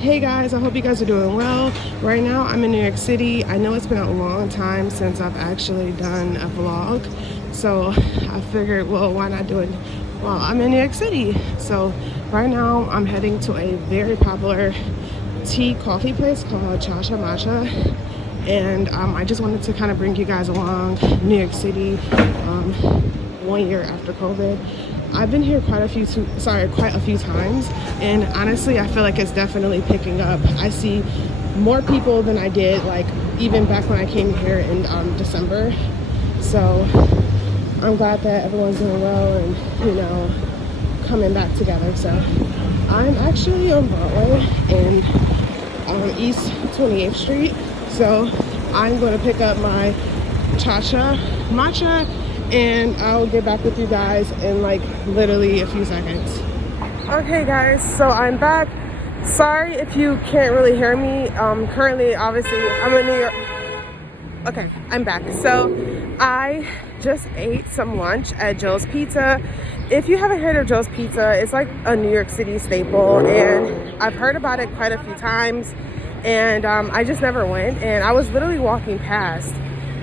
Hey guys, I hope you guys are doing well. Right now I'm in New York City. I know it's been a long time since I've actually done a vlog, so I figured, well, why not do it while I'm in New York City? So right now I'm heading to a very popular tea coffee place called Cha Matcha, and I just wanted to kind of bring you guys along New York City 1 year after COVID. I've been here quite a few times, and honestly I feel like it's definitely picking up. I see more people than I did like even back when I came here in December. So I'm glad that everyone's doing well and, you know, coming back together. So I'm actually on Broadway and on East 28th Street. So I'm going to pick up my Cha Matcha and I'll get back with you guys in like literally a few seconds. Okay guys, so I'm back. Sorry if you can't really hear me. Currently, obviously, I'm in New York. Okay, I'm back. So I just ate some lunch at Joe's Pizza. If you haven't heard of Joe's Pizza, it's like a New York City staple, and I've heard about it quite a few times, and I just never went. And I was literally walking past,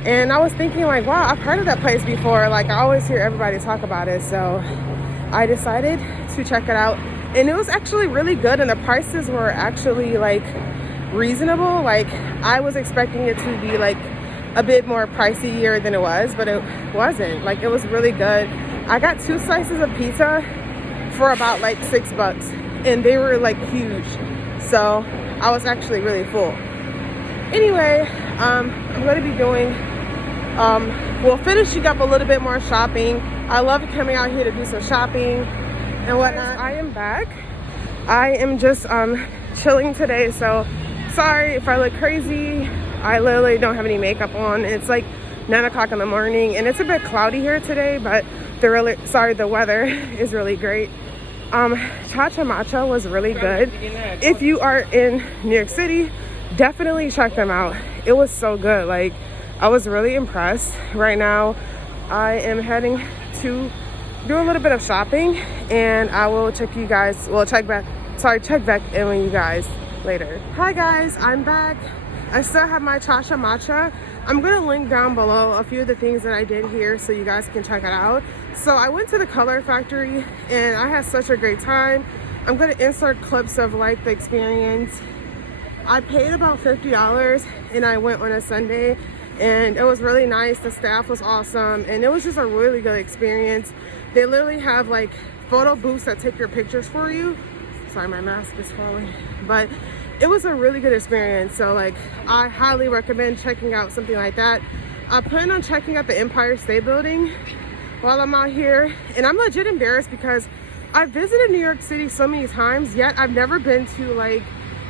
and I was thinking like, wow, I've heard of that place before. Like, I always hear everybody talk about it. So I decided to check it out. And it was actually really good. And the prices were actually like reasonable. Like, I was expecting it to be like a bit more pricier than it was, but it wasn't. Like, it was really good. I got 2 slices of pizza for about like $6. And they were like huge. So I was actually really full. Anyway, I'm going to be doing we'll finishing up a little bit more shopping. I love coming out here to do some shopping and whatnot. I am back. I am just chilling today, so sorry if I look crazy. I literally don't have any makeup on. It's like 9 o'clock in the morning and it's a bit cloudy here today, but the weather is really great. Cha Matcha was really good. If you are in New York City, definitely check them out. It was so good. Like, I was really impressed. Right now I am heading to do a little bit of shopping, and I will check back in with you guys later. Hi guys, I'm back. I still have my Cha Matcha. I'm gonna link down below a few of the things that I did here so you guys can check it out. So I went to the Color Factory and I had such a great time. I'm gonna insert clips of like the experience. I paid about $50 and I went on a Sunday, and it was really nice. The staff was awesome, and it was just a really good experience. They literally have like photo booths that take your pictures for you. Sorry, my mask is falling. But it was a really good experience. So like, I highly recommend checking out something like that. I plan on checking out the Empire State Building while I'm out here. And I'm legit embarrassed because I've visited New York City so many times, yet I've never been to like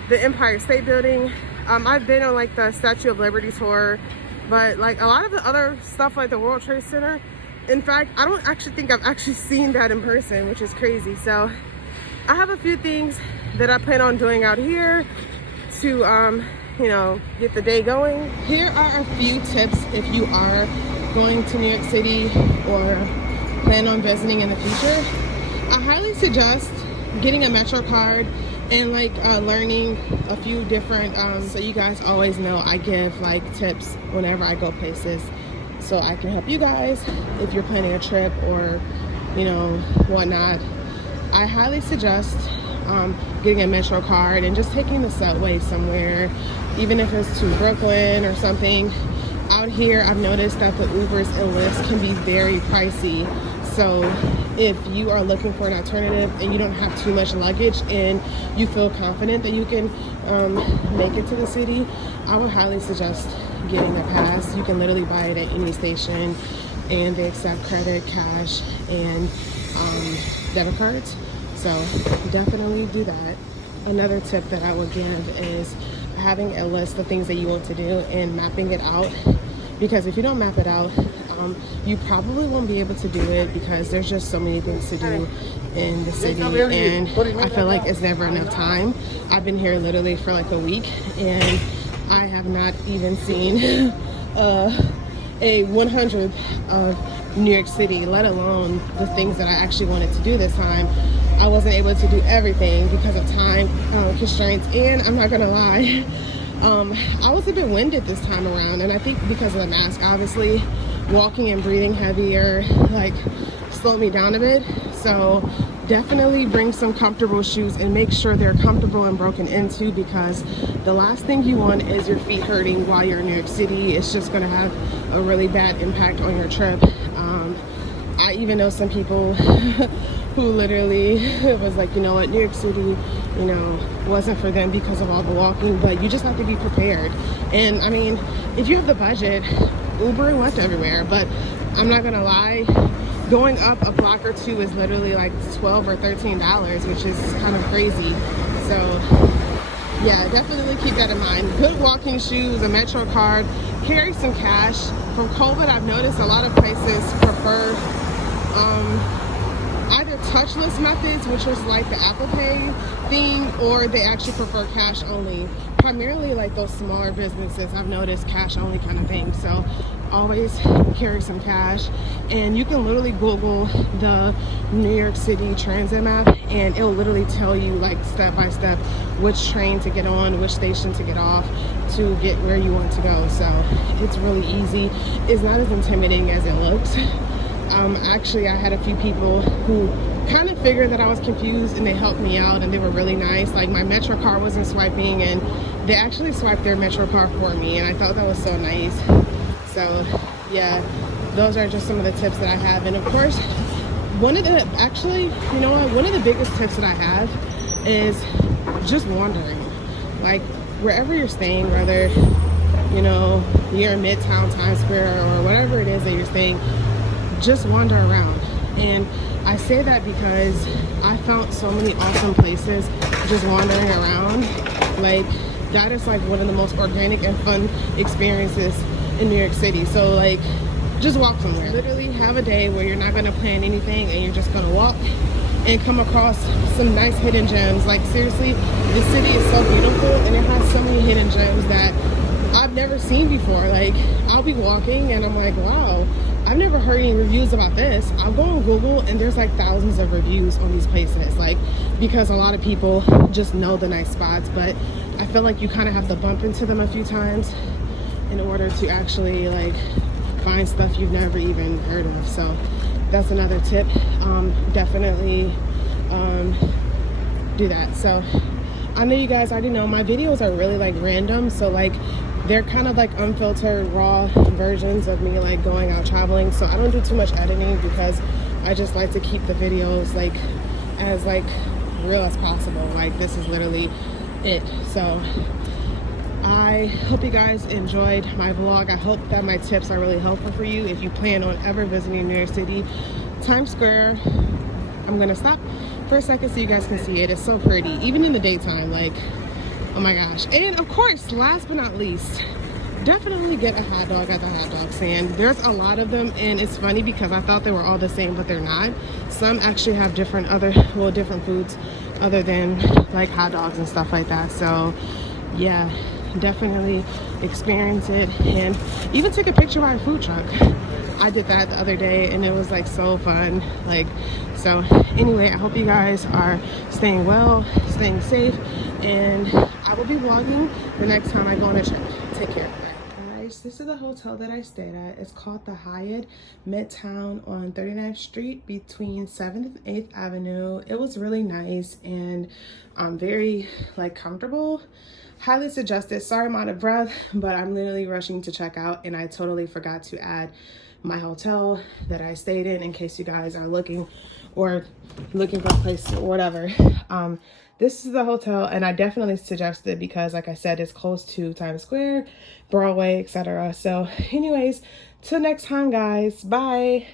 the Empire State Building. I've been on like the Statue of Liberty tour, but like a lot of the other stuff like the World Trade Center, in fact, I don't actually think I've actually seen that in person, which is crazy. So I have a few things that I plan on doing out here to, you know, get the day going. Here are a few tips if you are going to New York City or plan on visiting in the future. I highly suggest getting a Metro card and like learning a few different so you guys always know I give like tips whenever I go places, so I can help you guys if you're planning a trip or, you know, whatnot. I highly suggest getting a Metro card and just taking the subway somewhere, even if it's to Brooklyn or something. Out here I've noticed that the Ubers and Lyfts can be very pricey. So if you are looking for an alternative and you don't have too much luggage and you feel confident that you can make it to the city, I would highly suggest getting a pass. You can literally buy it at any station, and they accept credit, cash, and debit cards. So definitely do that. Another tip that I would give is having a list of things that you want to do and mapping it out, because if you don't map it out, you probably won't be able to do it because there's just so many things to do in the city, and I feel like it's never enough time. I've been here literally for like a week and I have not even seen a 100th of New York City, let alone the things that I actually wanted to do this time. I wasn't able to do everything because of time constraints. And I'm not gonna lie, I was a bit winded this time around, and I think because of the mask, obviously walking and breathing heavier like slowed me down a bit. So definitely bring some comfortable shoes and make sure they're comfortable and broken into, because the last thing you want is your feet hurting while you're in New York City. It's just going to have a really bad impact on your trip. I even know some people who literally was like, you know what, New York City, you know, wasn't for them because of all the walking. But you just have to be prepared. And I mean, if you have the budget, Uber and Lyft everywhere. But I'm not gonna lie, going up a block or two is literally like $12 or $13, which is kind of crazy. So yeah, definitely keep that in mind. Good walking shoes, a Metro card, carry some cash. From COVID, I've noticed a lot of places prefer either touchless methods, which was like the Apple Pay thing, or they actually prefer cash only. Primarily like those smaller businesses, I've noticed cash only kind of thing. So always carry some cash. And you can literally Google the New York City transit map, and it'll literally tell you like step by step which train to get on, which station to get off to get where you want to go. So it's really easy. It's not as intimidating as it looks. Actually, I had a few people who kind of figured that I was confused, and they helped me out, and they were really nice. Like my Metro card wasn't swiping, and they actually swiped their Metro card for me, and I thought that was so nice. So yeah, those are just some of the tips that I have. And of course, one of the biggest tips that I have is just wandering. Like wherever you're staying, whether you know you're in Midtown, Times Square, or whatever it is that you're staying, just wander around. And I say that because I found so many awesome places just wandering around. Like that is like one of the most organic and fun experiences in New York City. So like just walk somewhere. Literally have a day where you're not going to plan anything and you're just going to walk and come across some nice hidden gems. Like seriously, the city is so beautiful, and it has so many hidden gems that I've never seen before. Like I'll be walking and I'm like, wow, I've never heard any reviews about this. I'll go on Google and there's like thousands of reviews on these places, like because a lot of people just know the nice spots, but I feel like you kind of have to bump into them a few times in order to actually like find stuff you've never even heard of. So that's another tip. Definitely do that. So I know you guys already know my videos are really like random, so like they're kind of like unfiltered raw versions of me like going out traveling. So I don't do too much editing because I just like to keep the videos like as like real as possible. Like this is literally it. So I hope you guys enjoyed my vlog. I hope that my tips are really helpful for you if you plan on ever visiting New York City. Times Square, I'm gonna stop for a second so you guys can see it. It's so pretty, even in the daytime. Like, oh my gosh. And of course, last but not least, definitely get a hot dog at the hot dog stand. There's a lot of them, and it's funny because I thought they were all the same, but they're not. Some actually have different foods other than like hot dogs and stuff like that. So yeah, definitely experience it, and even take a picture by a food truck. I did that the other day and it was like so fun. Like, so anyway, I hope you guys are staying well, staying safe, and I will be vlogging the next time I go on a trip. Take care. Guys, this is the hotel that I stayed at. It's called the Hyatt Midtown on 39th Street between 7th and 8th Avenue. It was really nice and very like comfortable. Highly suggested. Sorry I'm out of breath, but I'm literally rushing to check out, and I totally forgot to add my hotel that I stayed in case you guys are looking for a place or whatever. This is the hotel, and I definitely suggest it because like I said, it's close to Times Square, Broadway, etc. So anyways, till next time guys, bye.